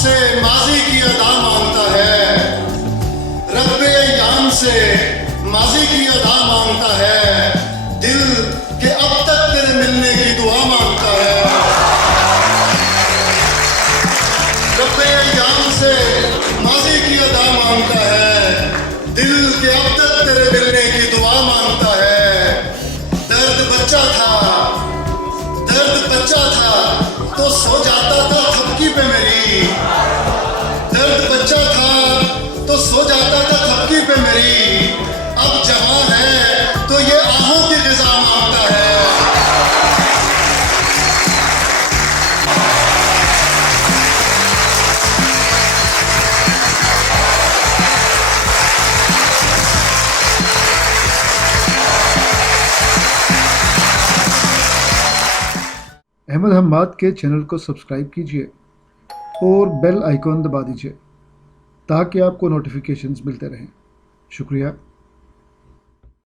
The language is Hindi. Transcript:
से माजी की अदा मांगता है, रब्बे अय्याम से माजी की अदा मांगता है, दिल के अब तक तेरे मिलने की दुआ मांगता है। रब्बे अय्याम से माजी की अदा मांगता है, दिल के अब तक तेरे मिलने की दुआ मांगता है। दर्द बच्चा था तो सो जाता था थपकी पे मेरी, दर्द बच्चा था तो सो जाता था थपकी पे मेरी, अब जवां है तो ये आहों की ग़िज़ा मांगता है। अहमद हम्माद के चैनल को सब्सक्राइब कीजिए और बेल आइकॉन दबा दीजिए ताकि आपको नोटिफिकेशंस मिलते रहें। शुक्रिया।